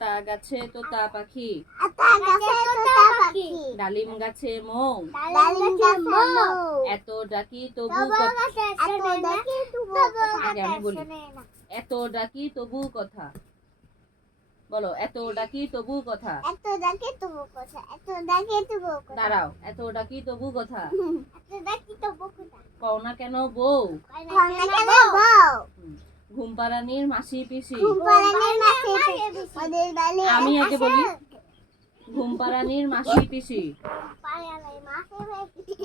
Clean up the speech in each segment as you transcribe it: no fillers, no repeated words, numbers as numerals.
আতা গাছে তোতা পাখি, আতা গাছে তোতা পাখি, ডালিম গাছে মৌ, ডালিম গাছে মৌ, এত ডাকি তবু কথা, এত ডাকি তবু আগে আমি বলি, এত ডাকি তবু কথা, বলো এত ডাকি তবু কথা, এত ডাকি তবু কথা, এত ডাকি তবু কথা, দাঁড়াও, এত ডাকি তবু কথা, এত ডাকি তবু কথা, কও না কেন বউ, কও না কেন বউ, ঘুমপাড়ানির মাসি পিসি, ঘুমপাড়ানির মাসি পিসি, ওদের বাড়ি আমি আগে বলি, ঘুমপাড়ানির মাসি পিসি,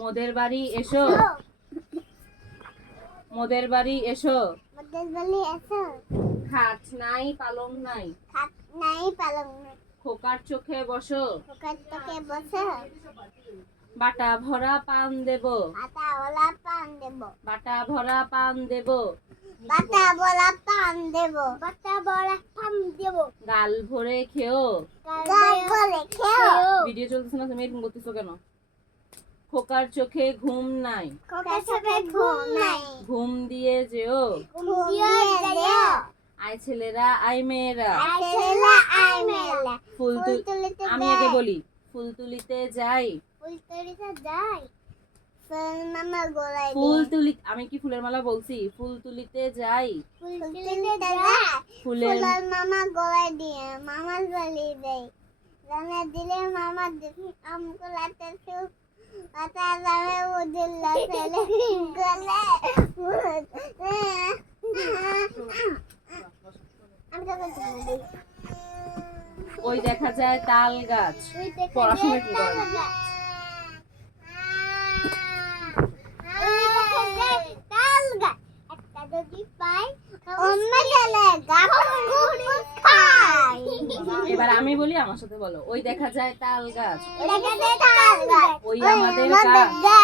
মোদের বাড়ি এসো, মোদের বাড়ি এসো, মোদের বাড়ি এসো, খাট নাই পালং নাই, খাট নাই পালং নাই, খোকার চোখে বসো, খোকার চোখে বসো, বাটা ভরা পান দেব, বাটা ওলা পান দেব, বাটা ভরা পান দেব, বাটা বলা পান দেব, বাটা বলা পান দেব, গাল ভরে খেও, গাল ভরে খেও, ভিডিও চলতেছে না, তুমি এরকম করতেছো কেন? খোকার চোখে ঘুম নাই, খোকার চোখে ঘুম নাই, ঘুম দিয়ে যেও, ঘুম দিয়ে যেও, আয় ছেলেরা আয় মেয়েরা, আয় ছেলেরা আয় মেয়েরা, ফুল তুলিতে আমি আগে বলি, ফুল তুলিতে যাই, ফুল তুলিতে যাই, ফুল মামা গোলায় ফুল তুলি, আমি কি ফুলের মালা বলছি? ফুল তুলিতে যাই, ফুল তুলিতে যাই, ফুলের মামা গোলায় দিয়ে মামার বাড়ি দেয়, জানে দিলে মামা দেখি আম গোলাতে সুখ, পাতা দামে উদিল্লা ফেলে গলে, আমি তো বলছি ওই দেখা যায় তাল গাছ, পড়াশোনা কি করে না? এবার আমি বলি, আমার সাথে বলো, ওই দেখা যায় তাল গাছ, ওই আমাদের গা,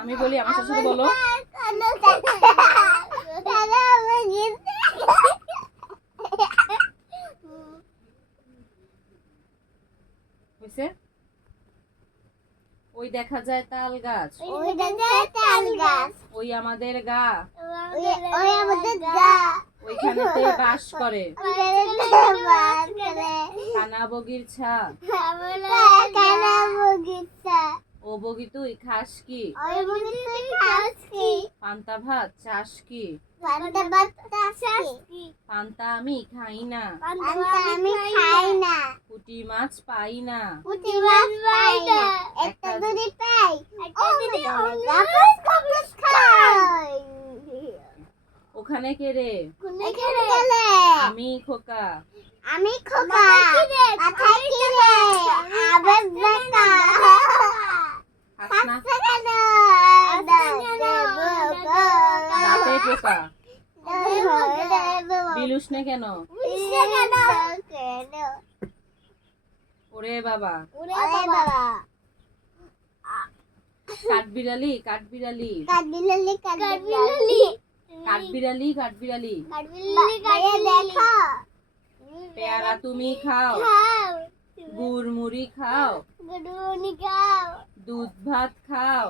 আমি বলি, আমার সাথে বলো, হইছে? ওই দেখা যায় তাল গাছ, ওই আমাদের গা, ওইখানেতে বাস করে কানা বগির ছা, ও বগি তুই খাস কি, পান্তা ভাত চাস কি, পান্তা আমি খাই না, আমি খাই না, পুঁটি মাছ পাই না, পুঁটি মাছ পাই না, একটা যদি পাই, গাপস গাপস খাই। ওখানে কে রে, এখানে গেলে আমি খোকা, আমি খোকা, মাথায় কি রে, আবেগ দেখা, হাস না, হাসছে কেন, দাঁতে পোকা, বিলুস নে কেন, ওরে বাবা, কাঠবিড়ালি কাঠবিড়ালি, কাঠবিড়ালি কাঠবিড়ালি, দেখো, পেয়ারা তুমি খাও, গুড় মুড়ি খাও, দুধ ভাত খাও,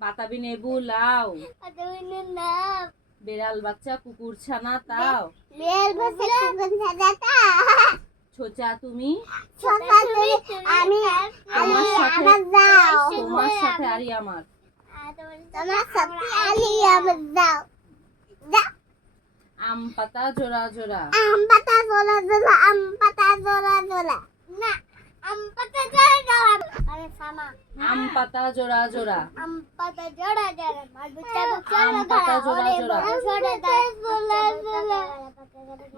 বাতাবি নেবু লাও, বেড়াল বাচ্চা কুকুর ছানা তাও, ছোচা তুমি, আমি আমার সাথে, যাও, তোমার সাথে আরি আমার, তোমার সাথে আলি আমার যাও, আম পাতা জোড়া জোড়া, আম পাতা জোড়া জোড়া, আম পাতা জোড়া জোড়া, না আম পাতা জোড়া জোড়া, আরে সামা, আম পাতা জোড়া জোড়া, আম পাতা জোড়া জোড়া, আম পাতা জোড়া জোড়া, জোড়া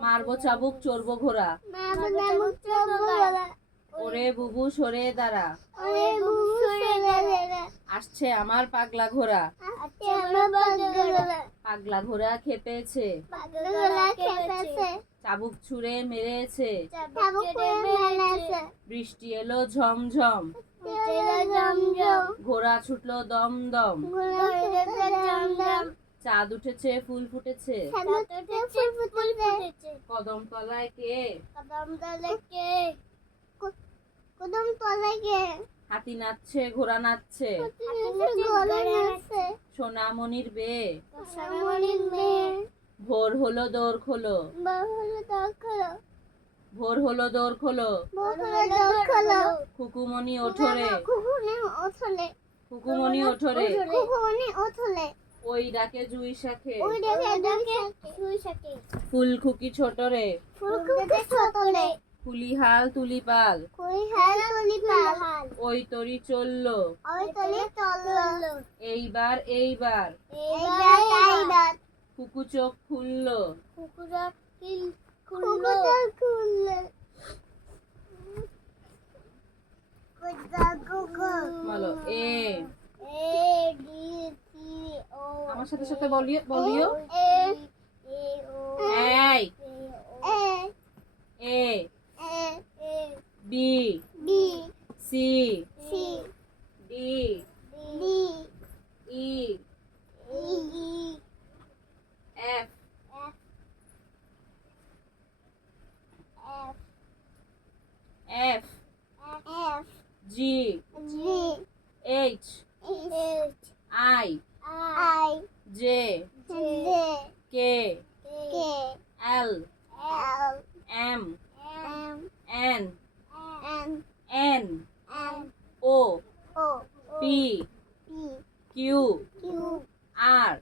মারবো চাবুক চড়বো ঘোড়া, ওরে বুবু সরে দাঁড়া, আসছে আমার পাগলা ঘোড়া, পাগলা ঘোড়া খেপেছে, চাবুক ছুঁড়ে মেরেছে, বৃষ্টি এলো ঝমঝম, ঘোড়া ছুটলো দম দম, চাঁদ উঠেছে ফুল ফুটেছে, কদম তলায় কে, কদম তলায় কে, হাতি নাচছে ঘোড়া নাচছে, ঘোড়া নাচছে, শোন সোনামণির বে সোনামণির মেয়ে ভোর হলো দোর খোলো বড় হলো দখলো ভোর হলো দোর খোলো বড় হলো দখলো খুকুমণি ওঠরে কুকুনে ওঠলে খুকুমণি ওঠরে কুকুনে ওঠলে ওই ডাকে জুই শাখে ওই দেখে দেখে শুই থাকে ফুলখুকি ছোটরে ফুলকুতে ছোটলে কুলিহাল তুলিপাল কই হাল তুলি পাল ওই তরি চললো ওই তলে চললো এইবার এইবার এইবার এইবার কুকু চোখ খুললো কুকুরা কিল কুকুরা খুললে কুকুরা কুকুর বলো এ এ ডি সি ও আমার সাথে সাথে বলিও এ এ ও এই A A A A B B C C D D E E E F F F F F G G H H I I J J K K L L M M N N N N O O P P Q Q R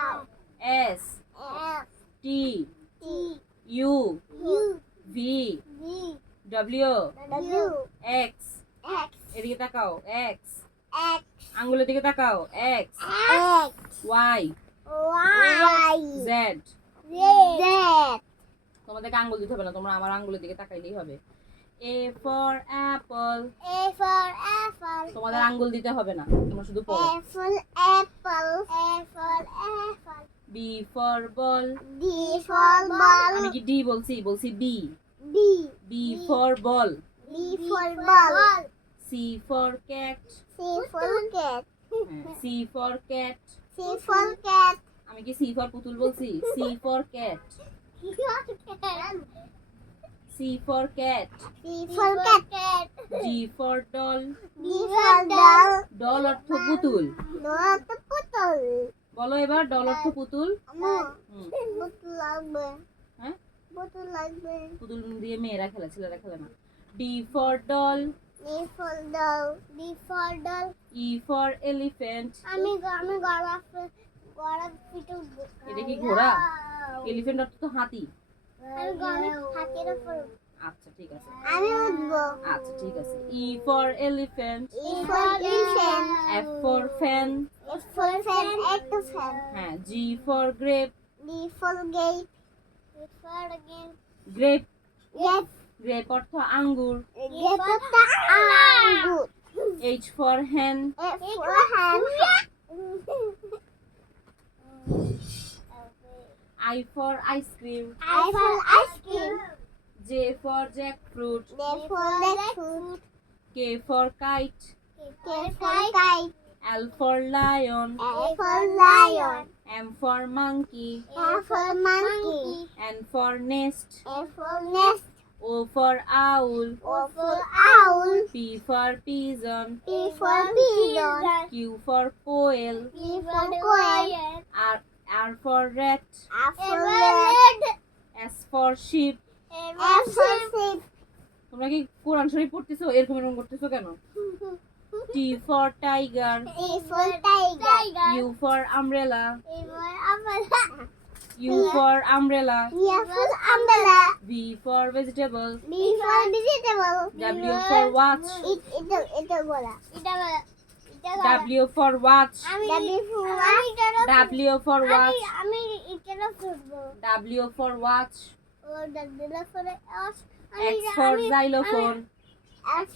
R S F T T U U V V W W X X এদিকে তাকাও X X আঙ্গুলের দিকে তাকাও X X Y Y Z Z তোমাদেরকে আঙ্গুল দিতে হবে না, তোমরা আমার আঙ্গুলের দিকে তাকাইলেই হবে। A for Apple, A for apple. তোমাদের আঙ্গুল দিতে হবে না, তোমরা শুধু পড়ো। A for apple. A for apple. B for ball, D for ball. আমি কি ডি বলছি? বলছি B. B. B for ball. B for ball. C for cat, C for cat. C for cat. C for cat. আমি কি C for পুতুল বলছি? C for cat, C for cat. C for cat. G for doll, D for doll. Doll অর্থ পুতুল। Not the puzzle. বলো এবার doll অর্থ পুতুল। হুম, Puzzle লাগবে. হ্যাঁ Puzzle লাগবে. পুতুল দিয়ে মেয়েরা খেলে, ছেলেরা খেলে না। D for doll, D for doll. D for doll. E for elephant. আমি গড়া পিটু এটা কি ঘোড়া? এলিফ্যান্ট অর্থ তো হাতি। আমি হাতের উপর আচ্ছা ঠিক আছে, আমি উঠবো আচ্ছা ঠিক আছে। E for elephant, E for elephant. F for fan, F for fan. F fan. হ্যাঁ। G for grape, D for gate. G for again. Grape, Grape. Grape অর্থ আঙ্গুর। Grape the angut. H for hand, F for hand. I for ice cream, I for ice cream. J for jackfruit, D for jackfruit. K for kite, K for kite. L for lion, L for lion. M for monkey, M for monkey. N for nest, N for nest. O for owl, O for owl. P for pigeon, P for pigeon. Q for quail, P for coil. R for rat, R for red. S for sheep. F for sheep. তোমরা কি কোরআন শরীফ পড়তেছো? এরকম এরকম করতেছো কেন? T for tiger, T for tiger. U for umbrella, A for umbrella. U for umbrella, E for umbrella. V for vegetable, B for vegetable. W for watch, এটা বলা W for watch, W for watch. W for watch, আমি এটা football W for watch, ও W for watch X for xylophone, F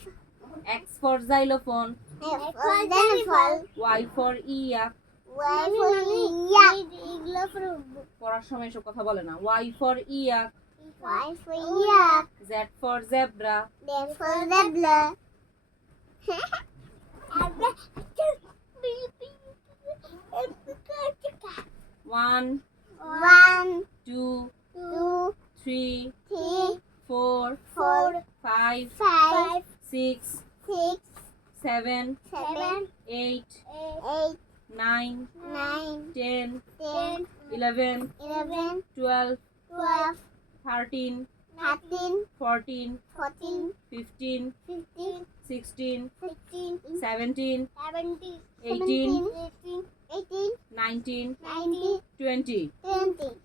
X for xylophone, for xylophone. Y for yak. Y for yak. এগুলো football পড়ার সময় এসব কথা বলে না। Y for yak, Y for yak. Z for zebra, Z for zebra. 1 1 2 2 3 3 4 4 5 5 6 6 7 7 8 8 9 9 10 10 11 11 12 12 13 13 14 14 15 15 16 16 17 17 18 18 19 19 20 20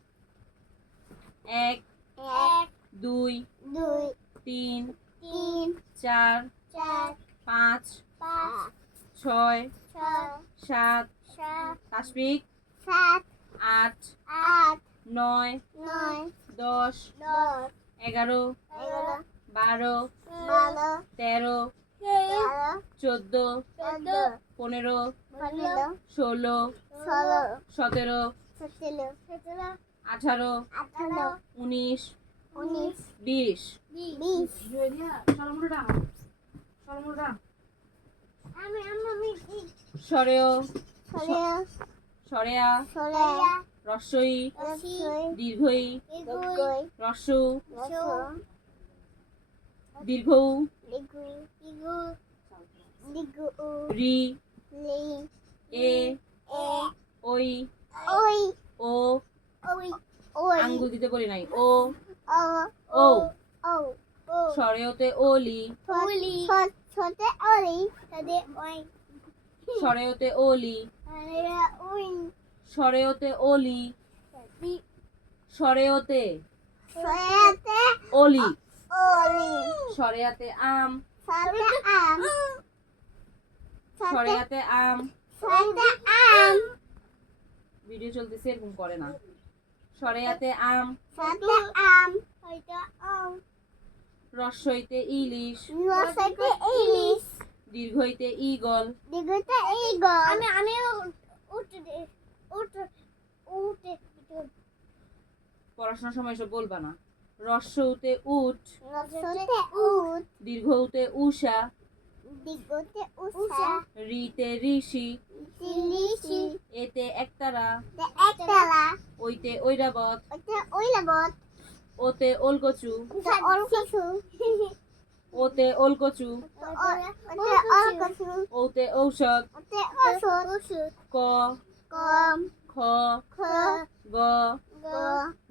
1 1 2 2 3 3 4 4 5 5 6 6 7 7 তাসবিক 7 8 8 9 9 10 10 11 11 12 12 13 13 14 14 15 15 16 16 17 17 18 18 19 19 20 20 আমি সরেও সরেয়া সরেয়া সরেয়া রস্বই রসই দীর্ঘই গই রস্যু রসো দীর্ঘৌ লিগু লিগু লিগু রি লি এ এ ওই ওই ও ওই ওই আঙ্গুল দিতে বলি নাই ও ও ও ও ও সরেওতে ওলি ওলি ছোটে ওলি ছোটে ওই সরেওতে ওলি আরে ওই সরেওতে ওলি বি সরেওতে সয়াতে ওলি ওলি সরেয়াতে আম সাথে আম সাথে সরেয়াতে আম সাথে আম ভিডিও চলতেছে এরকম করে না সরেয়াতে আম সাথে আম হয়তো আম রস্বইতে ইলিশ রসাইতে ইলিশ দীর্ঘইতে ইগল দিগতে ইগল আমি উঠে উঠে উঠে পড়াশোনার সময় এসব বলবা না রস্যউতে উট রসতে উট দীর্ঘউতে উষা দিগতে উষা রিতে ঋষি তিলিশি এতে একতারা তে একতলা ওইতে ঐরাবত ওতে ওইলাবত ওতে ওলকচু ওতে অলকসু ওতে ওলকচু ওতে অলকসু ওতে ঔষধ ওতে ওষুধ ক কম খ খ গ গ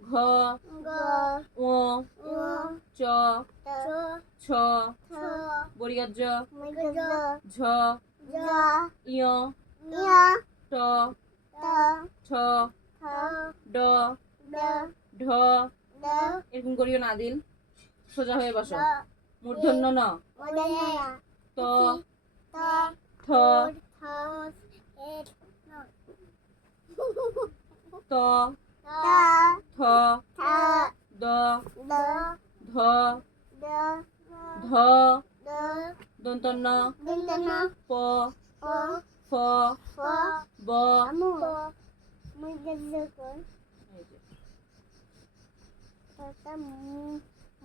ঘ গ ও ও চ চ ছ ছ বরিয়াজ্য মগজ ঝ জ ইয় ইয়া ট ত ছ থ ড ড ঢ ড এরকম করিও না দিল সোজা হয়ে ড বসো মূর্ধন্য ন মদনা ত ত থ থ এট ত ত থ থ দ দ ধ দ ধ দ দন্তন্য দন্তনা প প ফ ফ ব আমু মগজ কর তাতা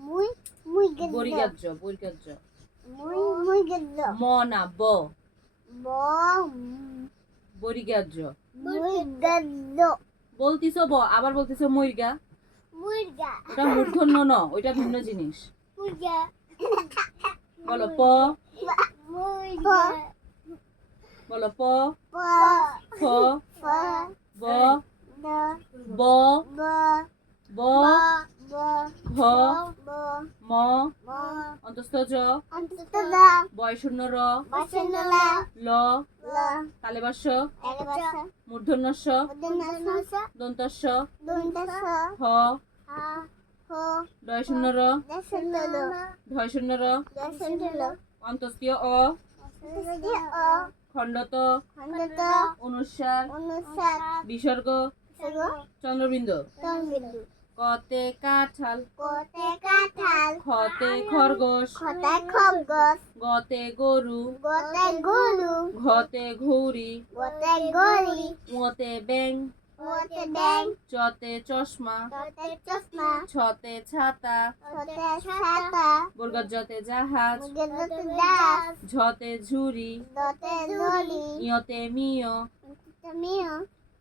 মুই মুই গজ বরিগাজ্য বরিগাজ্য মুই মুই গজ ম না ব ব বরিগাজ্য মুই গজ বলতিছো ব আবার বলতিছো মইরগা মুরগা ওটা মূর্ধন্য ন ওইটা ভিন্ন জিনিস মুরগা বলো প মুরগা বলো প প ফ ফ ব দ ব ব ব ব ভ ব ম ম অন্তস্থ জ অন্তত দা বয়শূন্য র বাসনলা ল ল তালেবাস্য এলবাসা মূর্ধন্যস্য উদনাসা দন্তস্য দন্তসা হ হা হো ডয়শূন্য র দশন্তলো ঢয়শূন্য র দশন্তলো অন্তস্তীয় অ সদি অ খণ্ডত খণ্ডত অনুস্বার অনুসার বিসর্গ সগ চন্দ্রবিন্দু তন্বিন্দু কতে কাঁঠাল কোতে কাঁঠাল খতে খরগোশ খতে খগস গতে গরু গোতে গরু ঘতে ঘুড়ি গোতে গরি মতে ব্যাং গোতে ব্যাং চতে চশমা গোতে চশমা ছতে ছাতা গোতে ছাতা বর্গজতে জাহাজ গোতে দাস ঝতে ঝুড়ি গোতে ঝুলি ইয়তে মিয় মিও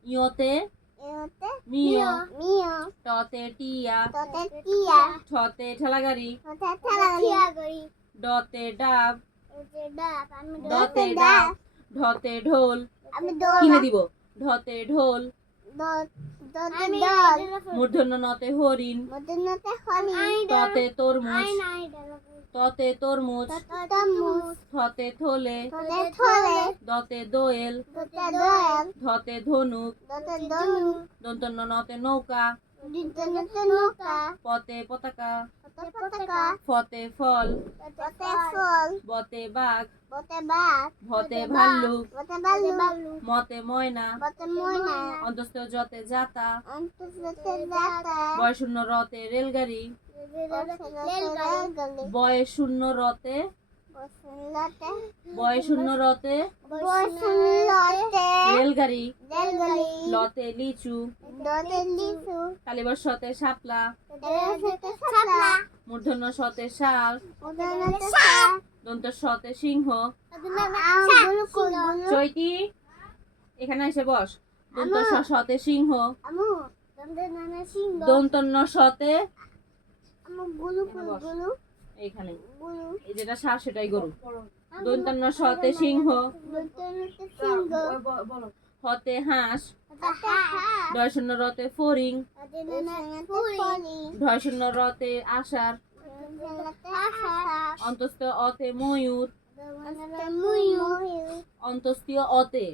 ইয়তে এতে মিয় মিও টতে টিয়া তোতে টিয়া ঠতে ঠেলাগাড়ি তোতে ঠেলা গরি ডতে ডাব ওতে ডাব আমি ডতে ডাব ডাব ঢতে ঢোল আমি দোল কিনে দিব। ঢতে ঢোল, আমি দল মূর্ধন্য নতে হরিণ, মদনতে হলি ততে তরমুজ, ততে তরমুজ, তরমুজ থতে থলে, তোতে থলে দতে দোয়েল, তোতে দোয়েল ধতে ধনুক, তোতে ধনু দন্তন্য নতে নৌকা, দিনতে নৌকা পতে পতাকা, তোতে পতাকা ফতে ফল, তোতে ফল বতে বাঘ, তোতে বাঘ ভতে ভাল্লুক, তোতে বালু মতে ময়না, তোতে ময়না অন্তস্থ যতে যাতা, অন্ততে যাতা বয়শূন্য রতে রেলগাড়ি, রেলগাড়ি বয়শূন্য রতে, বসুলতে বয়শূন্য রতে বসুলতে রেলগাড়ি, রেলগাড়ি লতে লিচু, দতে লিচু কালীবর্ষতে শাপলা, দেশতে ছাপলা মূর্ধন্য শতে শাল, উদনতে সাপ দন্ত শতে সিংহ। আমগুলো কুলগুলো চৈতি এখানে এসে বস। দন্ত শতে সিংহ, আমু দন্তে নানা সিংহ দন্তন্য শতে, আমু গুলু কুলগুলো এইখানে গুলু এই যেটা ষাঁড় সেটাই গরু। দন্তন্য শতে সিংহ, দন্ততে সিংহ হতে হাঁস, হাহা দয়শূন্য রতে ফড়িং, দন্ততে ফুলি ঢয়শূন্য রতে আষাঢ়, দন্ততে আশা অন্তস্থ অতে ময়ূর, দন্ততে ময়ূর অন্তস্থীয় অতে,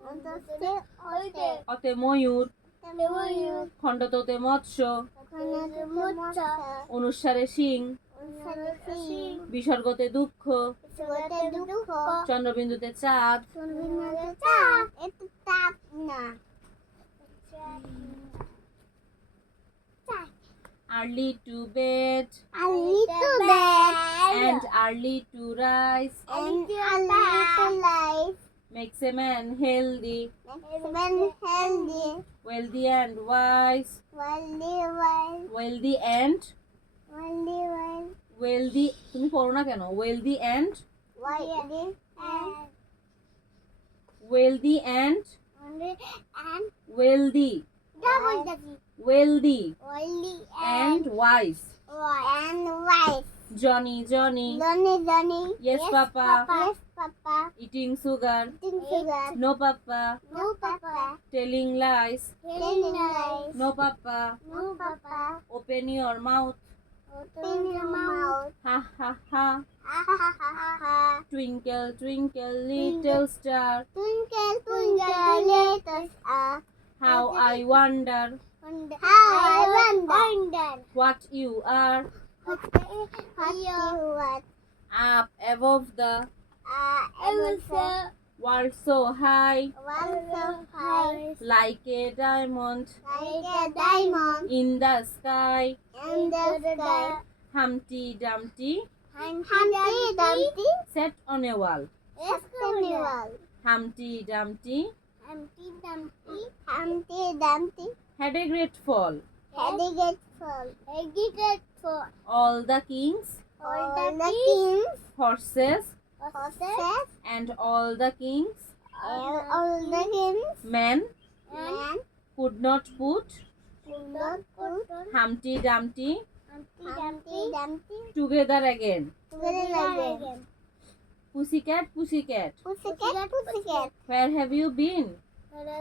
দন্ততে ওইতে অতে ময়ূর, ময়ূর খণ্ডততে মৎস্য, খনতে মোচা অনুসারে সিং, সিং বিসর্গতে দুঃখ, সুগতে দুঃখ চন্দ্রবিন্দুতে চাঁদ, সুন্দরীতে চাপ একটু তাপ না early to bed a little bit and early to rise and a little life makes a man healthy, makes one healthy wealthy and wise, wealthy and wise wealthy, তুমি পড়ো না কেন? wealthy and wealthy and and wealthy, double wealthy wealthy and wise. and wise Johnny, Johnny, Johnny Yes, Papa. yes papa eating sugar, eating sugar no papa, no papa telling lies, telling lies no papa, no papa open your mouth, open your mouth ha ha ha, ha ha ha ha twinkle twinkle little star, twinkle twinkle little star how I wonder how I wonder what you are what you are up above the world so high, so high like a diamond like a diamond in the sky. in the sky Humpty Dumpty Humpty Dumpty sat on a wall. festival Humpty Dumpty Humpty Dumpty had a great fall. had a great fall All the kings, all the kings horses, horses and all the kings and all the kings men and could not put could not put Humpty Dumpty Humpty Dumpty together again. together again. Pussycat, pussycat, Pussycat, pussycat, where have you been?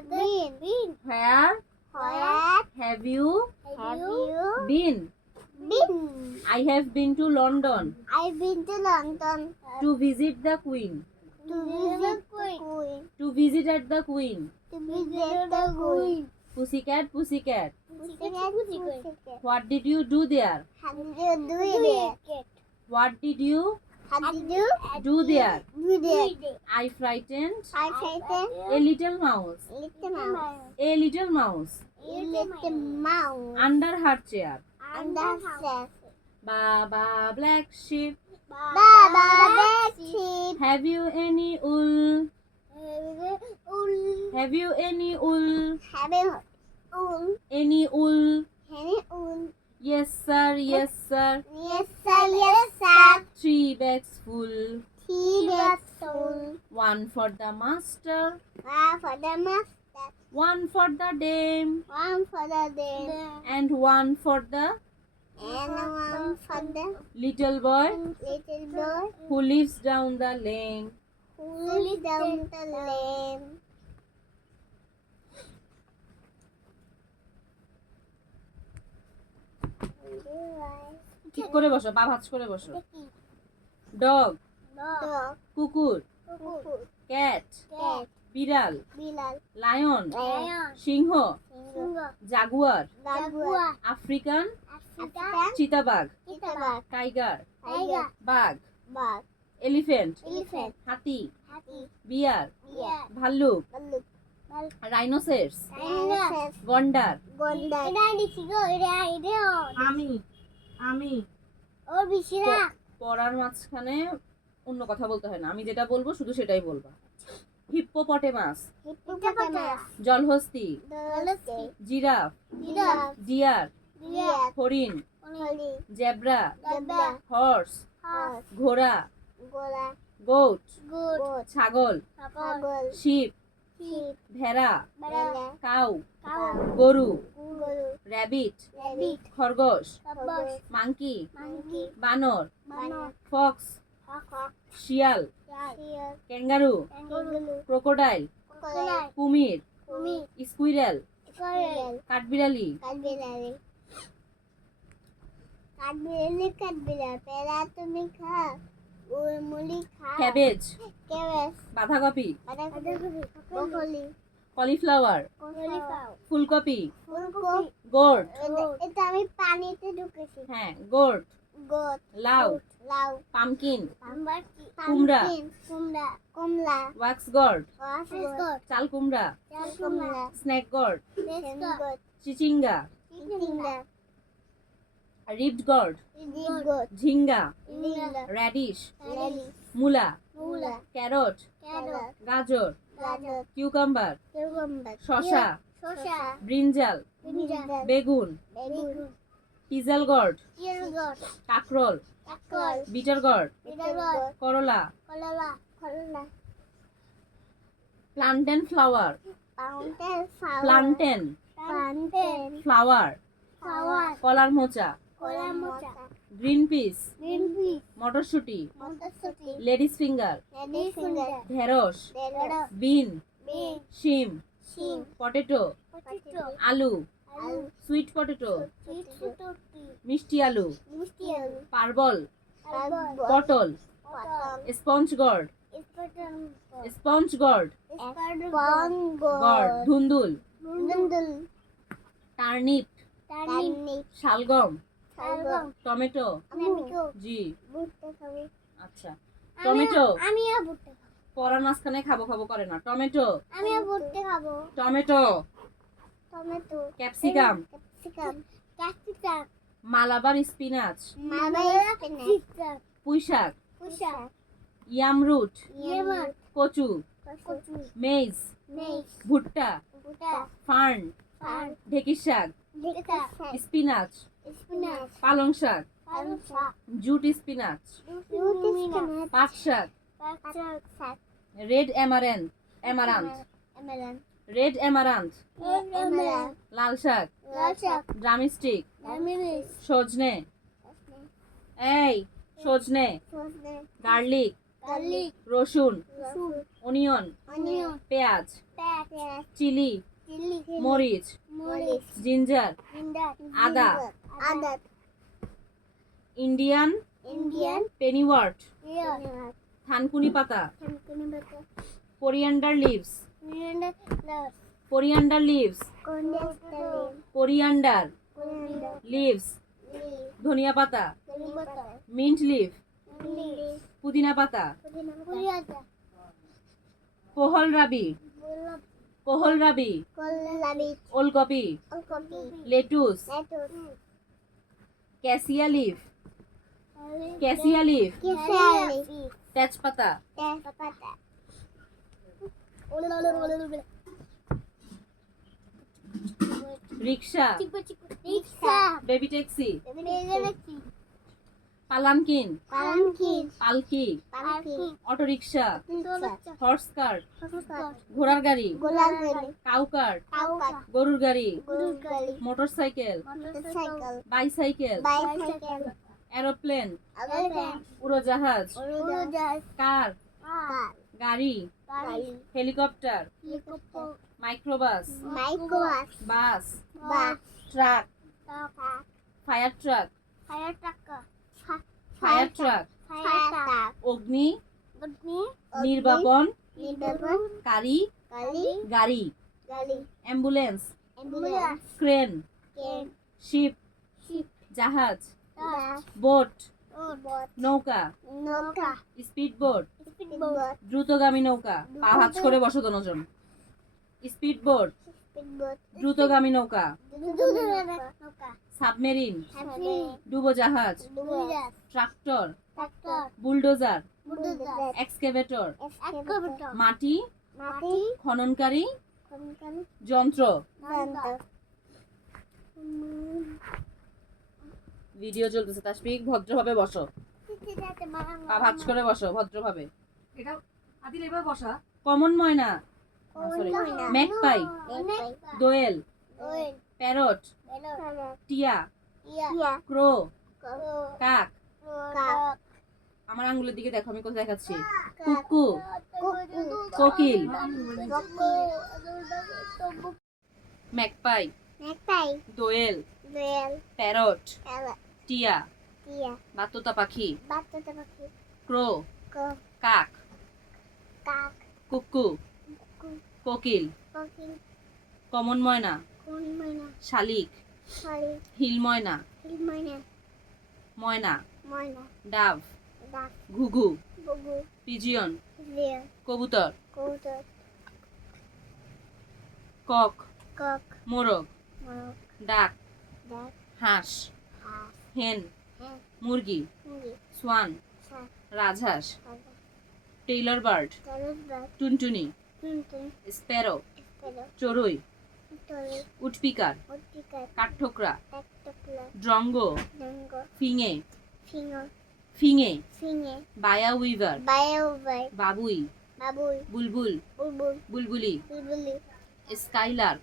bean, Where where have you have you been? been? I have been to London I've been to London to visit the Queen. to visit Queen. To visit at the Queen. To visit the Queen. Pussycat, pussycat, Pussycat, pussycat. what did you do there? How did you do it? What did you How did you do there? do it? I frightened I frightened a little mouse. little mouse. A little mouse Little mouse. under her chair. Under stairs. Baba, black sheep, Baba, black sheep. have you any wool? Wool. Have you any wool? Having wool. Any wool? Any wool. Yes, sir, yes, sir. Yes, sir, yes, sir. 3 bags full. Tea bags full. 1 for the master, One for the master. 1 for the dame, One for the day. and 1 for the And one for the little boy little boy who lives down the lane. who lives down the lane. ঠিক করে বসো, পা ভাঁজ করে বসো। Dog, কুকুর। Cat, বিড়াল। Lion, সিংহ। Jaguar, African চিতাবাঘ। টাইগার, বাঘ। এলিফ্যান্ট, হাতি। বিয়ার, ভাল্লুক। রাইনোসেরস, গন্ডার। আমি পড়ার মাঝখানে অন্য কথা বলতে হয় না, আমি যেটা বলবো শুধু সেটাই বলবা। হিপ্পোপটেমাস, জলহস্তি। Giraffe, deer. হরিণ, জেব্রা। হর্স, ঘোড়া। গোট, ছাগল। শিপ, ভেড়া। কাউ, গরু। র্যাবিট, খরগোশ। মাংকি, বানর। ফক্স, শিয়াল। Kangaroo, crocodile. কুমির, স্কুইরেল। কাঠবিড়ালি। ক্যাবেজ, বাঁধাকপি। কলিফ্লাওয়ার, ফুলকপি। গোট, আমি পানিতে ঢুকেছি। হ্যাঁ গোট। লাউ, পামকিন। কুমড়া, কমলা, ওয়াক্স গর্ড। চাল কুমড়া, স্নেক গর্ড। চিচিঙ্গা, রিপড গর্ড। ঝিঙ্গা, র্যাডিশ। মূলা, ক্যারট। গাজর, কিউকাম্বার। শসা, ব্রিঞ্জাল। বেগুন, পিজল গর্ড। কাকরোল, বিটার গর্ড। করলা। Plantain flower, plantain flower. কলার মোচা, গ্রিন পিস। মটরশুঁটি, লেডিস ফিঙ্গার। ঢেঁড়স, বিন। শিম, পটেটো। আলু, সুইট পটেটো। মিষ্টি আলু। পার্বল, পটল। Sponge gourd, gourd. ধুন্দুল। টার্নিপ, শালগম। টমেটো। জি আচ্ছা, টমেটো। পরার মাঝখানে খাবো খাবো করে না। Tomato, tomato. Capsicum, Malabar spinach. পুঁইশাক, ইয়াম রুট। কচু, মেজ। ভুট্টা, ফার্ন। ঢেঁকির শাক, স্পিনাচ। পালং শাক, জুট স্পিনাচ। পাট শাক, রেড অ্যামারান্থ। Red amaranth. লাল শাক, ড্রামস্টিক। সজনে, এই সজনে। গার্লিক, রসুন। অনিয়ন, পেঁয়াজ। চিলি, মরিচ। জিঞ্জার, আদা। ইন্ডিয়ান পেনিওয়ার্ট, থানকুনি পাতা। Coriander leaves, coriander leaves. ধনিয়া পাতা, মিন্ট লিভ। পুদিনা পাতা। কোহলরাবি, ওলকপি। Lettuce, cassia leaf. তেজপাতা। Rickshaw, baby taxi. পালামকিন, পালকি। Auto rickshaw, horse cart. ঘোড়ার গাড়ি, কাউ কার্ট। গরুর গাড়ি, মোটরসাইকেল। Bicycle, aeroplane. উড়োজাহাজ, কার। গাড়ি, helicopter. Microbus, bus. Truck, fire truck, fire truck, fire truck, fire truck, অগ্নি অগ্নি, নির্বাপন নির্বাপন, কারী গাড়ি, গাড়ি, গাড়ি, ambulance, ambulance, crane, train, ship, ship, জাহাজ, বাস, বোট, বোট, নৌকা, নৌকা, স্পিড বোট, স্পিডবোট, দ্রুতগামী নৌকা, পা ভাঁজ করে বসো দনোজন। স্পিড বোট, স্পিডবোট, দ্রুতগামী নৌকা, নৌকা, সাবমেরিন, সাবমেরিন, ডুবোজাহাজ, ডুবোজাহাজ, tractor, tractor, bulldozer, bulldozer, excavator, excavator, মাটি মাটি, খননকারী খননকারী, যন্ত্র। যন্ত্র। ভিডিও চলতেছে, তাসফিক ভদ্রভাবে বসো, পা ভাঁজ করে বসো ভদ্রভাবে। এটা আদিল এবার বসা। কমন ময়না, ম্যাকপাই, দোয়েল, প্যারট, টিয়া, ক্রো, কাক। আমার আঙ্গুলের দিকে দেখো, আমি কোথায় দেখাচ্ছি। কুকু, কোকিল, ম্যাকপাই, দোয়েল, প্যারট, টিয়া, বাতুতা পাখি, ক্রো, কাক, কুকু, কোকিল, কমন ময়না, শালিক, হিল ময়না, ময়না, ডাভ, ঘুঘু, পিজিয়ন, কবুতর, কক, মোরগ, ডাক, হাঁস, হেন, মুরগি, সোয়ান, রাজহাঁস, টেইলর বার্ড, টুনটুনি, স্প্যারো, চড়ুই, উটপিকার, কাঠঠোকরা, ড্রঙ্গ, ফিঙে, ফিঙে, বায়া উইভার, বাবুই, বুলবুল, বুলবুলি, স্কাইলার,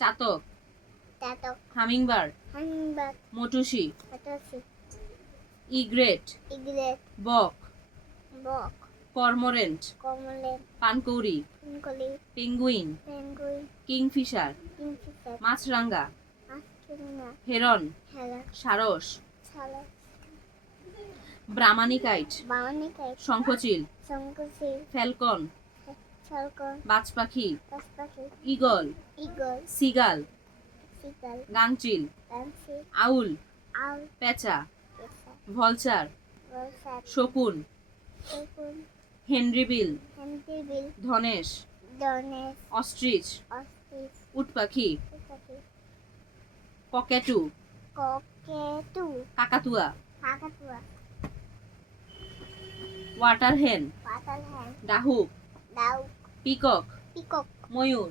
চাতক, হামিংবার্ড, মটুসি, ইগ্রেট, বক, কর্মোরেন্ট, পানকৌড়ি, পেঙ্গুইন, কিংফিশার, মাছরাঙ্গা, হেরন, সারস, ব্রাহ্মণিকাইট, শঙ্খচিল, ফ্যালকন, বাজ পাখি, ঈগল, সিগাল, গাংচিল, আউল, পেঁচা, ভলচার, শকুন, হেনরিবিল, ধনেশ, অস্ট্রিচ, উটপাখি, ককেটু, কাকাতুয়া, ওয়াটার হেন, ডাহুক, পিকক, ময়ূর।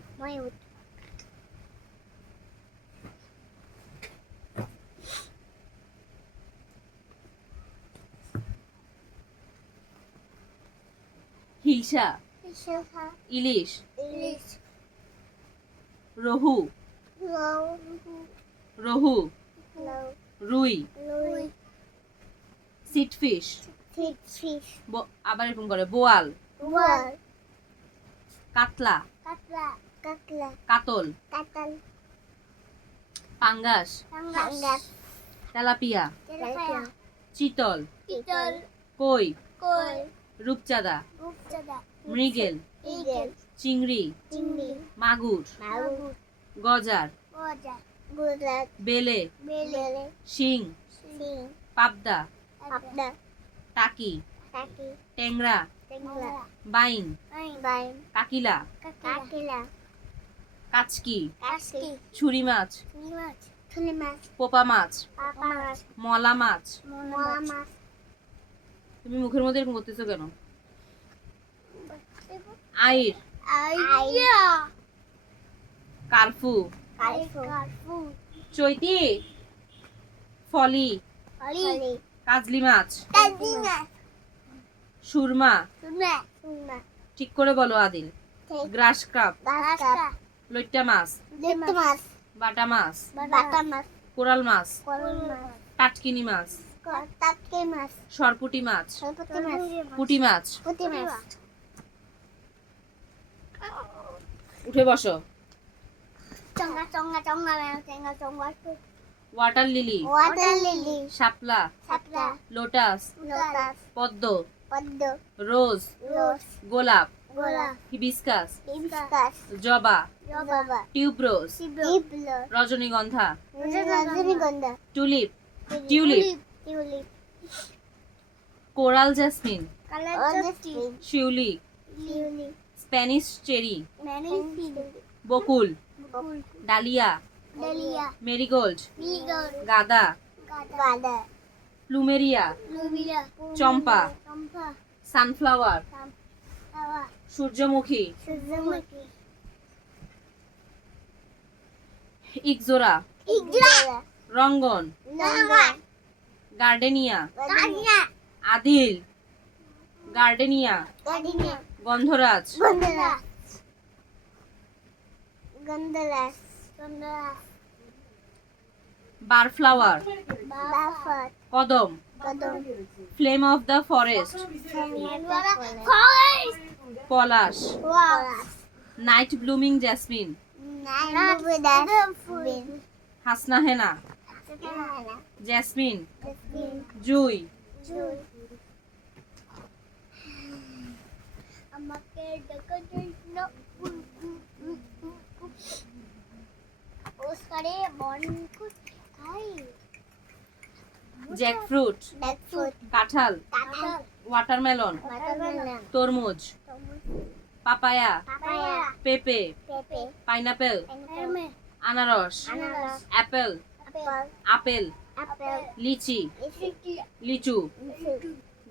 হিলসা, ইলিশ, রহু, রুই, সিটফিশ, আবার এরকম করে বোয়াল, কাতলা, কাতল, পাঙ্গাস, তেলাপিয়া, চিতল, কই, রূপচাঁদা, মৃগেল, চিংড়ি, মাগুর, গজার, বেলে, শিং, পাবদা, টাকি, টেংরা, বাইন, কাকিলা, কাচকি, ছুরি মাছ, পোপা মাছ, মলা মাছ। তুমি মুখের মধ্যে এরকম করতেছো কেন? আইর, কারফু, চৈতি, ফলি, কাজলি মাছ, সুরমা। ঠিক করে বলো আদিল। গ্রাস কাপ, লইট্টা মাছ, বাটা মাছ, কোরাল মাছ, টাটকিনি মাছ, সরপুটি মাছ, পুঁটি মাছ। উঠে বসো। ওয়াটার লিলি, ওয়াটার লিলি, শাপলা, শাপলা, লোটাস, লোটাস, পদ্ম, পদ্ম, রোজ, রোজ, গোলাপ, গোলাপ, হিবিস্কাস, হিবিস্কাস, জবা, জবা, টিউবরোজ, টিউবরোজ, রজনীগন্ধা, রজনীগন্ধা, tulip, tulip, tulip, coral jasmine, অজস্টিন, শিউলি, লিলি, স্প্যানিশ চেরি, ম্যানিফিড, বকুল, বকুল, ডালিয়া, ডালিয়া, মেরিগোল্ড, মিগর, গাঁদা, গাঁদা, প্লুমেরিয়া, লুমিয়া, চম্পা, চম্পা, সানফ্লাওয়ার, তাওয়া, সূর্যমুখী, সূর্যমুখী, ইকজোরা, ইগরা, রঙ্গন, লঙ্গা, গার্ডেনিয়া, গাড়িয়া, আদিল, গার্ডেনিয়া, গাড়িয়া, গন্ধরাজ, গন্ধরাজ, গন্ধরাজ, গন্ধরাজ, বারফ্লাওয়ার, বাফাত, কদম, কদম, flame of the forest, forest, পলাশ, ওয়াস, নাইট ব্লুমিং জেসমিন, নাইট, হাসনা হেনা, জেসমিন, জুই, আমাকে জন্য ওসারে বন খাই জ্যাকফ্রুট, ব্যাকফুট, কাঁঠাল, কাঁঠাল, ওয়াটারমেলন, ওয়াটারমেলন, তরমুজ, পাপায়া, পাপায়া, পেঁপে, পেঁপে, পাইনাপেল, পাইনাপেল, আনারস, আনারস, অ্যাপেল, আপেল, আপেল, আপেল, লিচি, লিচু, লিচু,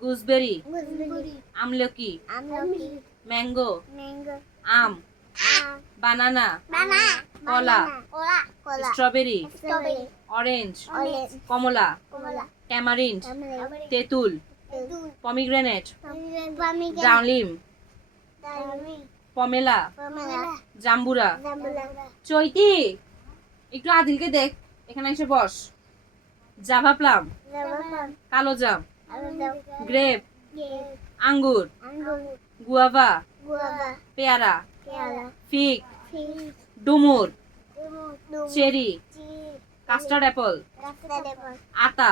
গুজবেরি, গুজবেরি, আমলকি, আমলকি, ম্যাঙ্গো, ম্যাঙ্গো, আম, আম, বানানা, বানানা, কলা, কলা, স্ট্রবেরি, স্ট্রবেরি, অরেঞ্জ, অরেঞ্জ, কমলা, কমলা, ট্যামারিন্ড, তামারিন্ড, তেঁতুল, তেঁতুল, পমিগ্রেনেট, পমিগ্রেনেট, ডালিম, ডালিম, পমেলা, পমেলা, জাম্বুরা। জাম্বুরা, চৈতি, একটু আদিলকে দেখ, এখানে এসে বস। জাভা প্লাম, জাবাফান, কালো জাম, আলুদাম, গ্রেপ, গ্রেপ, আঙ্গুর, আঙ্গুর, গুয়াভা, গুয়াভা, পেয়ারা, পেয়ারা, ফিগ, ফিগ, ডুমুর, ডুমুর, চেরি, চিড়ি, কাস্টার্ড অ্যাপল, কাস্টার্ড, আতা,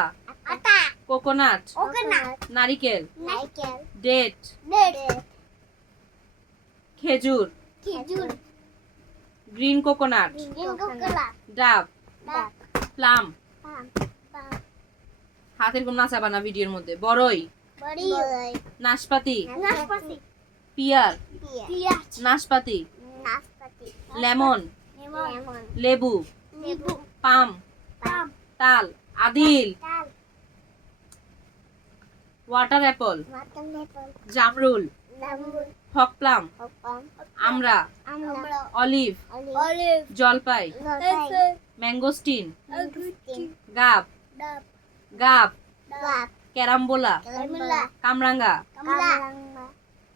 আটা, কোকোনাট, কোকোনাট, নারিকেল, নারকেল, ডেট, ডেট, খেজুর, খেজুর, গ্রিন কোকোনাট, কোকোলা, ডাব, ডাব, প্লাম, পাম, পাম, হাতের কোন নাচাবা না ভিডিওর মধ্যে, বড়ই, বড়ি, নাশপাতি, নাশপাতি, পিয়ার, পিয়াজ, নাশপাতি, নাশপাতি, লেমন, লেমন, লেবু, লেবু, পাম, পাম, তাল, আদিল, তাল, ওয়াটার অ্যাপল, ওয়াটারমেলন, জামরুল, জামরুল, হক প্লাম, পাম, আমড়া, আমড়া, অলিভ, অলিভ, জলপাই, জলপাই, ম্যাঙ্গোস্টিন, আঙ্গুর, গাব, ডাব, গাব, ডাব, ক্যারাম্বোলা, কমলা, কামরাঙ্গা, কমলা,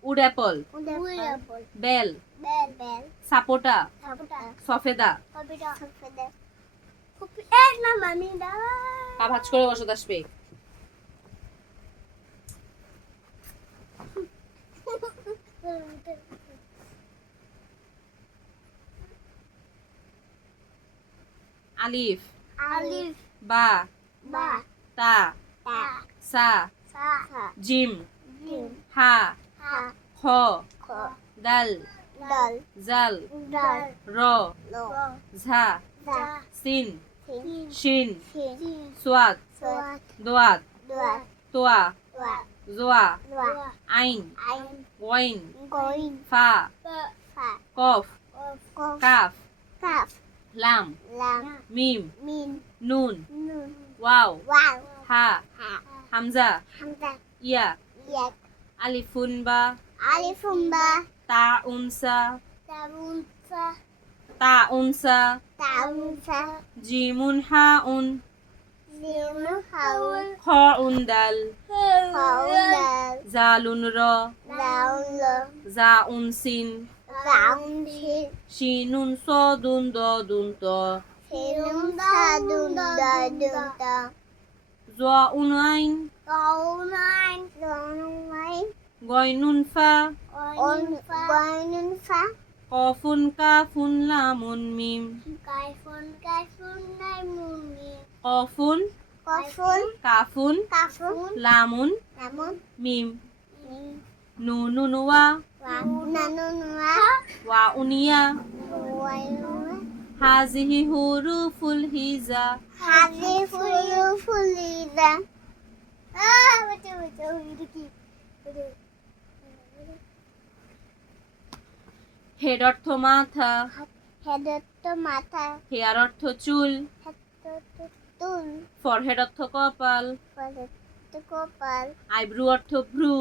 উড অ্যাপল, উড়াপল, বেল, বেল, বেল, সাপোটা, সাপোটা, সফেদা। কপিটা, সফেদা, কপি, এক না মামি দাও, পা ভাঁজ করে বসত আসবে। আলিফ, আলিফ, বা, বা, তা, তা, সা, সা, জিম, জিম, হা, হা, খ, খ, দাল, দল, জাল, দল, র, লো, ঝা, দা, সিন, সিন, শিন, সিন, সোয়াদ, সোয়াত, দোয়াত, দোয়াত, তোয়া, দোয়া, জোয়া, দোয়া, আইন, আইন, ওয়াইন, গোইন, ফা, ফা, কফ, কফ, কাফ, কাফ, লাম, লাম, মিম, মিন, নুন, নুন, ওয়াও, ওয়াও, হা, হা, হামজা, হামজা, ইয়া, ইয়াক, আলিফুন বা, আলিফুম্বা, তা উনসা, তাবুনসা, তা উনসা, তাউনসা, জিমুন হা উন, জিমু হাউল, খ উন্দাল, হাউলাল, জালুন র, লাউল, জা উনসিন, রাউন্ডি, শিনুন সদুন দদুন ত, সিলুম সাদুন দাদুতা, জোয়া উনাইন, কাউনাইন, কাউনাইন, গয়নুন ফা, গয়নুনফা, কফুন কাফুন লামুন মিম। কাইফুন নাই মুমি কফুন কফুন কাফুন কাফুন লামুন নামুন মিম। নুনুন ওয়া নানুনুয়া ওয়া উনিয়া ওয়াইনুয়া হাজিহি হুরুফুল হিজা। হাজি ফুলিদা বাচ্চা এটা কি হেড অর্থ মাথা, হেডের তো মাথা হেয়ার অর্থ চুল, হেডের তো তুল ফরহেড অর্থ কপাল, পরের তো কপাল আইব্রু অর্থ ভ্রু,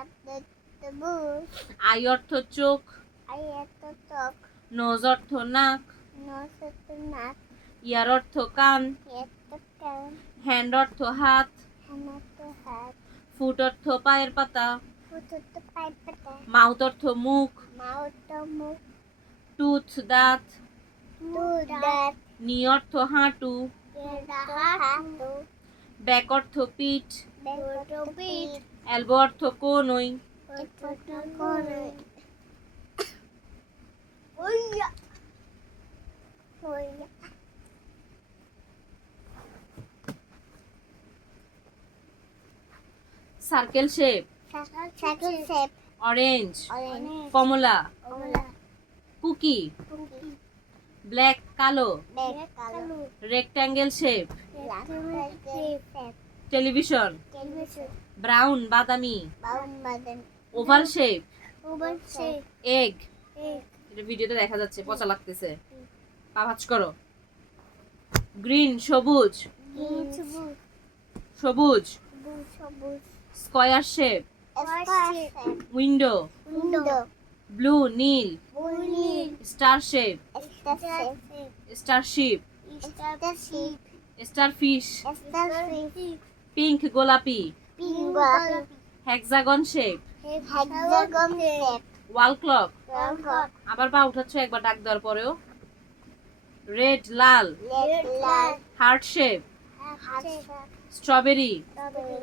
আপনার তো বুক আই অর্থ চোখ, আই এত ত্বক নোজ অর্থ নাক, নসে তো নাক ইয়ার অর্থ কান, এত কান হ্যান্ড অর্থ হাত, আমার তো হাত ফুট অর্থ পায়ের পাতা, ফুটো তো পাইপ পাতা মাউথ অর্থ মুখ, মাও তো মুখ টুথ দাঁত, দুদাত নি অর্থ হাঁটু, হাতু ব্যাক অর্থ পিঠ, বেটো পিঠ এলবো অর্থ কোনই, ছোটো করে ওইয়া ওইয়া circle shape, cycle shape orange, orange কমলা, কমলা কুকি, পুকি ব্ল্যাক কালো, ব্যাগ কালো rectangle shape, shape television, television brown বাদামি, বাউন বাদন oval shape, over shape egg, এক এটা ভিডিওতে দেখা যাচ্ছে পচা লাগতেছে, পা ভাঁজ করো, গ্রিন সবুজ, গ্রিন সবুজ সবুজ, সবুজ square shape, square shape window, window blue নীল, বুলিন star shape, star shape starship, star shape starfish, star shape pink গোলাপি, পিঙ্গল hexagon shape, hexagon shape wall clock, রকট আবার পা উঠাচ্ছ একবার ডাক দেওয়ার পরেও, রেড লাল, লেড লাল heart shape, heart strawberry, strawberry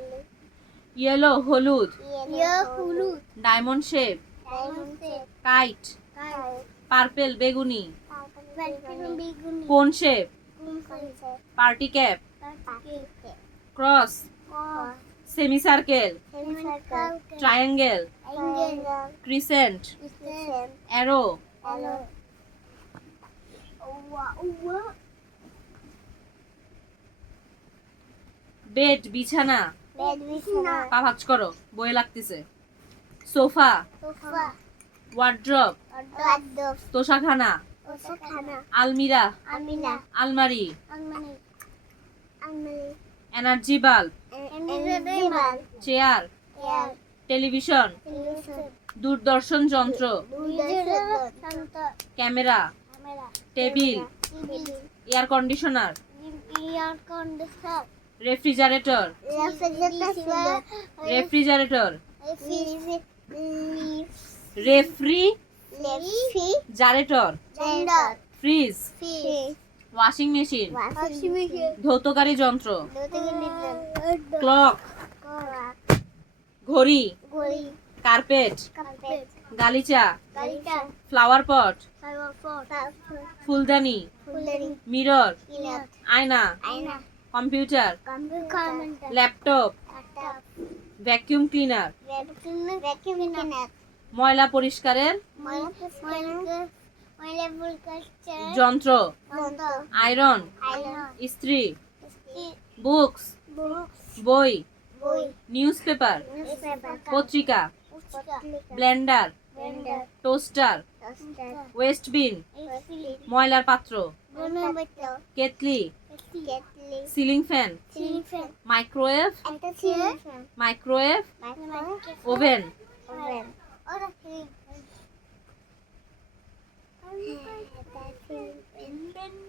yellow হলুদ, ইয়ে হলুদ diamond shape, diamond shape kite, purple বেগুনি, পার্পল বেগুনি cone shape, cone shape party cap, purple cross, কস semi circle, circle triangle, angle crescent, স্টেশন অ্যারো, হ্যালো ওয়া ওয়া বেড বিছানা, বেড বিছানা পা ভাঁজ করো বয়ে লাগতেছে, সোফা, সোফা ওয়ার্ড্রপ, ওয়ার্ডরোব তোশাখানা, ওষুধখানা আলমিরা, আমিনা আলমারি, আলমারি আলমারি এনার্জি বাল্ব, এনিমেল চেয়ার, এয়ার টেলিভিশন, টেলিভিশন দূরদর্শন যন্ত্র, দূরদর্শন camera, camera table, TV air conditioner, air conditioner refrigerator, refrigerator refrigerator, refrigerator, জেন্ডার ফ্রিজ, ফিশ ওয়াশিং মেশিন, ওয়াশিং মেশিন ধৌতকারী যন্ত্র, ক্লক ক্লক, ঘড়ি, ঘড়ি কার্পেট, কার্পেট গালিচা, গালিচা ফ্লাওয়ার পট, ফ্লাওয়ার পট ফুলদানি, ফুলদানি মিরর, কিলার আয়না, আয়না computer, computer laptop, laptop vacuum cleaner, vacuum cleaner ময়লা পরিষ্কারের ময়লা পরিষ্কার যন্ত্র, যন্ত্র আয়রন, আয়রন ইস্ত্রি, বুকস, বুকস বই, বই নিউজ পেপার, নিউজপেপার পত্রিকা, blender, blender toaster, toaster waste bin, এসি ময়লার পাত্র, বনবত kettle, kettle ceiling fan, ceiling fan microwave, একটা ceiling fan microwave, microwave oven, oven ওরা কি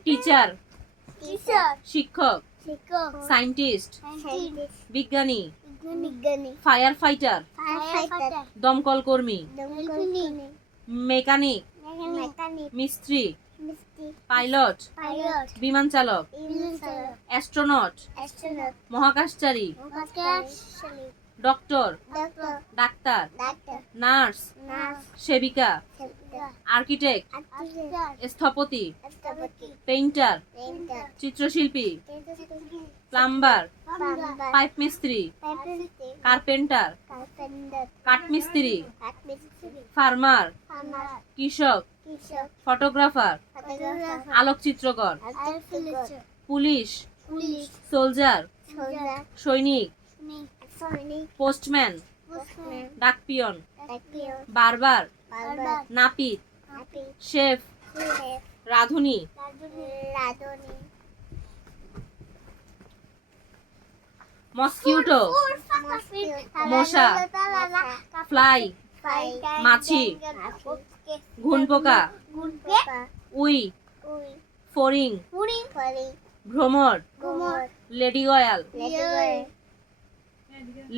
টিচার, টিচার শিক্ষক, শিক্ষক সায়েন্টিস্ট, সায়েন্টিস্ট বিজ্ঞানী, বিজ্ঞানী ফায়ার ফাইটার, ফায়ারফাইটার দমকল কর্মী, দমকলকর্মী মেকানিক, মেকানিক মিস্ত্রি, মিস্ত্রি পাইলট, পাইলট বিমান চালক, engineer astronaut, astronaut মহাকাশচারী, মহাকাশচারী doctor, doctor doctor, doctor nurse, nurse সেবিকা, সেবিকা architect, architect, স্থপতি, স্থপতি, পেইন্টার, painter, চিত্রশিল্পী, প্লাম্বার, plumber, পাইপ মিস্ত্রি, carpenter, carpenter, carpenter, কাঠমিস্ত্রি, carpenter, farmer, farmer, কৃষক, কৃষক, photographer, photographer, আলোকচিত্রকর, architect, police, police, soldier, soldier, সৈনিক, sonic, postman, postman, ডাকপিয়ন, actor, বারবার, barber, নাপিত, happy, chef, chef, রাঁধুনি, ladoni, মসকিউটো, মশা, ফ্লাই, মাছি, ঘুনপোকা, উই, ফড়িং, ভ্রমর, লেডি গয়াল,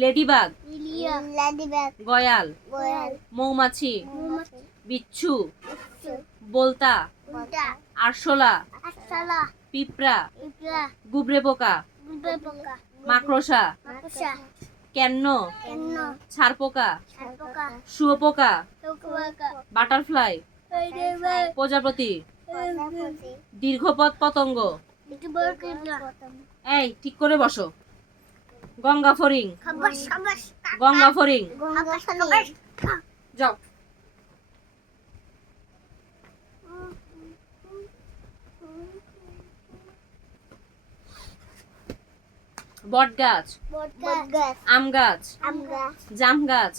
লেডিবাগ, গয়াল, মৌমাছি, বিচ্ছু, বোলতা, আরশোলা, পিঁপড়া, গুবরে পোকা, মাকড়সা, কেন্ন, ছারপোকা, শুয়োপোকা, বাটারফ্লাই, প্রজাপতি, দীর্ঘপথ পতঙ্গ। এই ঠিক করে বসো। গঙ্গা ফড়িং, গঙ্গা ফড়িং, যাও। বট গাছ, আম গাছ, জাম গাছ,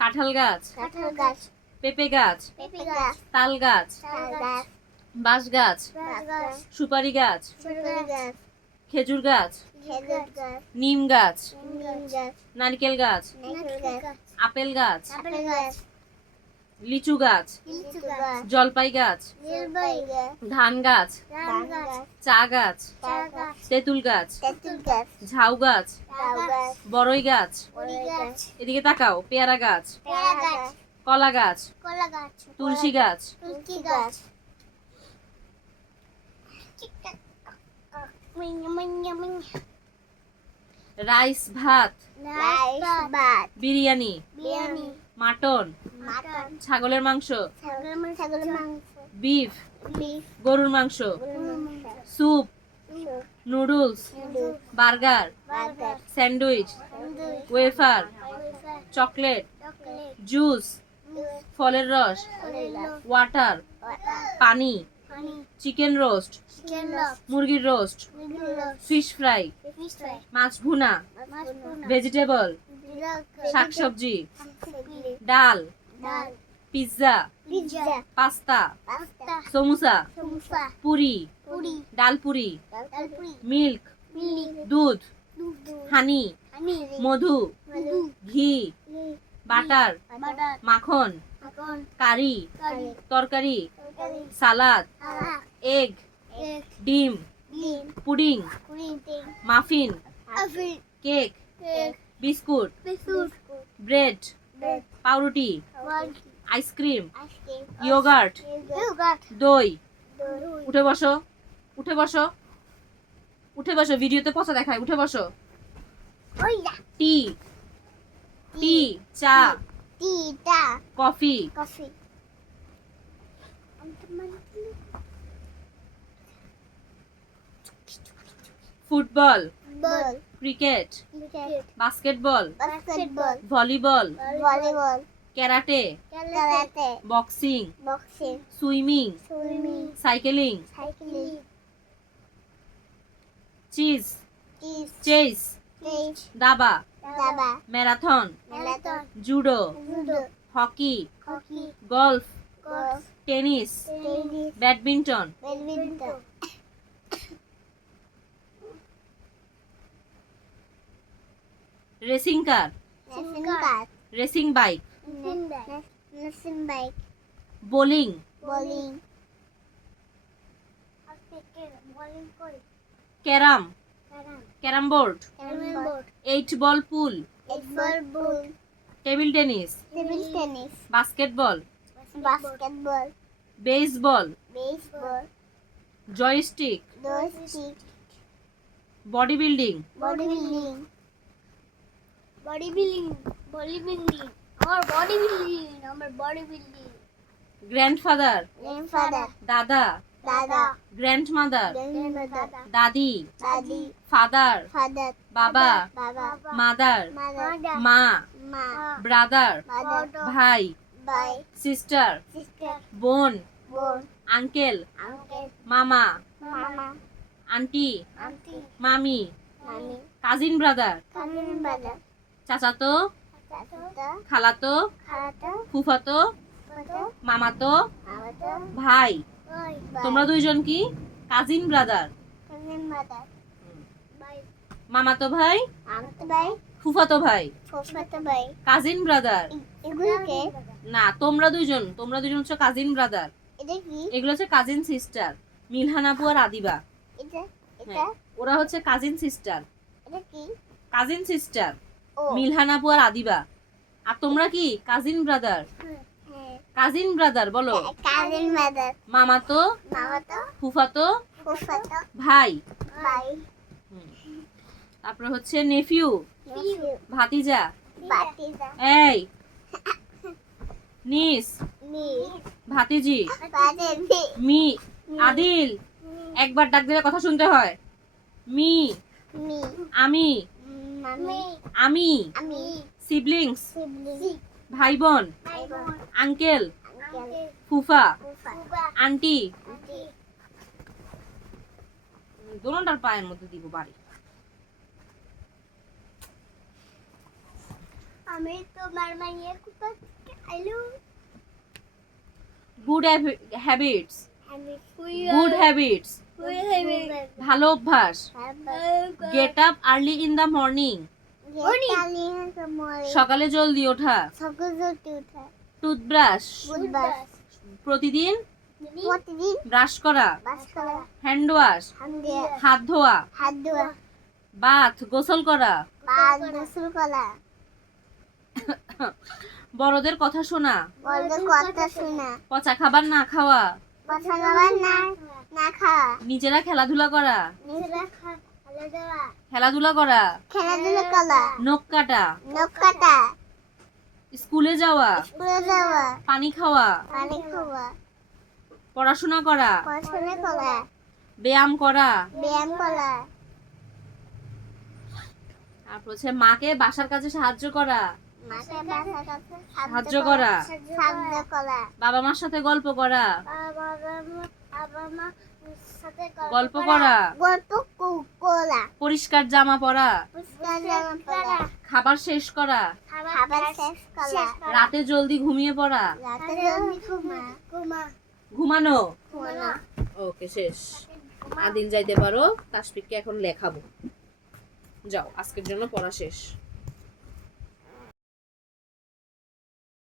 কাঁঠাল গাছ, পেঁপে গাছ, তাল গাছ, বাঁশ গাছ, সুপারি গাছ, খেজুর গাছ, নিম গাছ, নারকেল গাছ, আপেল গাছ, লিচু গাছ, জলপাই গাছ, ধান গাছ, চা গাছ, তেঁতুল গাছ, ঝাউ গাছ, বড়ই গাছ, এদিকে তাকাও, পেয়ারা গাছ, কলা গাছ, তুলসী গাছ, রাইস ভাত, বিরিয়ানি, মাটন, ছাগলের মাংস, বিফ, গরুর মাংস, soup, noodles, burger, sandwich, wafer, chocolate, juice, ফলের রস, ওয়াটার, পানি, চিকেন রোস্ট, মুরগির রোস্ট, ফিশ ফ্রাই, মাছ ভুনা, ভেজিটেবল, শাকসবজি, ডাল, pizza, pasta, samosa, Puri, dal puri, milk, দুধ, হানি, মধু, ঘি, বাটার, মাখন, কারি, তরকারি, সালাদ, এগ, ডিম, pudding, muffin, cake, biscuit, bread, পাউরুটি, আইসক্রিম, ইয়োগার্ট, দই। উঠে বসো, উঠে বসো, উঠে বসো, ভিডিওতে পচা দেখায়, উঠে বসো। টি, টি, চা, coffee, football, cricket, basketball, volleyball, karate, boxing, swimming, cycling, cheese, chess, দাবা, marathon, judo, hockey, golf, tennis, badminton, racing car, racing bike, bowling, carrom, carrom board, 8 ball pool, table tennis, basketball, baseball, joystick, body building, body building, আমার body building, grandfather, grandfather, দাদা, dada, grandmother, grandmother, দাদি, daddy, father, father, বাবা, baba, mother, mother, মা, ma, brother, brother, ভাই, boy, sister, sister, বোন, boy, uncle, uncle, মামা, mama, aunty, auntie, মামি, mommy, cousin brother, cousin brother, চাচাতো, tata, খালাতো, kata, ফুফাতো, photo, মামাতো, mama, ভাই। boy, তোমরা দুইজন কি cousin brother? cousin mother, boy, মামাতো ভাই, aunt boy, ফুফাতো ভাই, ফুফাতো boy, কাজিন ব্রাদার। এগুলোকে না, তোমরা দুইজন হচ্ছে কাজিন ব্রাদার। এটা কি এগুলো হচ্ছে কাজিন সিস্টার, মিলহান আপু আর আদিবা। এটা এটা হ্যাঁ, ওরা হচ্ছে কাজিন সিস্টার, এটা কি কাজিন সিস্টার ও মিলহান আপু আর আদিবা। আর তোমরা কি কাজিন ব্রাদার? হ্যাঁ কাজিন ব্রাদার বলো। কাজিন মাদার মামাতো, মামাতো ফুফাতো, ফুফাতো ভাই। ভাই তারপরে হচ্ছে নেফিউ, নিফিউ ভাতিজা। বাতিজা এই নিস, নি ভাতিজি, বাতিজি মি, আদিল। একবার ডাক দিলে কথা শুনতে হয়। মি, মি আমি, মামি আমি, আমি সিবলিংস, সিবলিং ভাই বোন, ভাই বোন আঙ্কেল, আঙ্কেল ফুফা, ফুফা আন্টি। আন্টি দোনোটার পায়ের মধ্যে দিব বাড়ি। আমি তোমার মাইয়া কুপা আইলু গুড হ্যাবিটস, আমি গুড হ্যাবিটস, ভালো অভ্যাস। Get up early in the morning, সকালে জলদি ওঠা। টুথব্রাশ, বুধবার প্রতিদিন প্রতিদিন ব্রাশ করা। বাস করা হ্যান্ড ওয়াশ, হামদে হাত ধোয়া। হাত ধোয়া বাথ, গোসল করা। পাঁচ গোসল করা বড়দের কথা শোনা। বড়দের কথা শোনা পচা খাবার না খাওয়া। পছন্দ আবার না না খাওয়া নিজেরা খেলাধুলা করা। নিজেরা খাওয়া দেওয়া খেলাধুলা করা। খেলাধুলা করা নখ কাটা। নখ কাটা স্কুলে যাওয়া। স্কুলে যাওয়া পানি খাওয়া। পানি খাওয়া পড়াশোনা করা। পড়াশোনা করা ব্যায়াম করা। ব্যায়াম করা তারপর হচ্ছে মাকে বাসার কাজে সাহায্য করা। মাকে বাসার কাছে সাহায্য করা। সাহায্য করা বাবা মার সাথে গল্প করা। বাবা মা সাথে গল্প করা। গল্প করা পরিষ্কার জামা পরা। পুষ্কার জামা পরা খাবার শেষ করা। খাবার শেষ করা রাতে জলদি ঘুমিয়ে পড়া। রাতে জলদি ঘুমানো। ঘুমানো ওকে, শেষ। আদিল যাইতে পারো, তাসফিককে এখন লেখাবো। যাও, আজকের জন্য পড়া শেষ।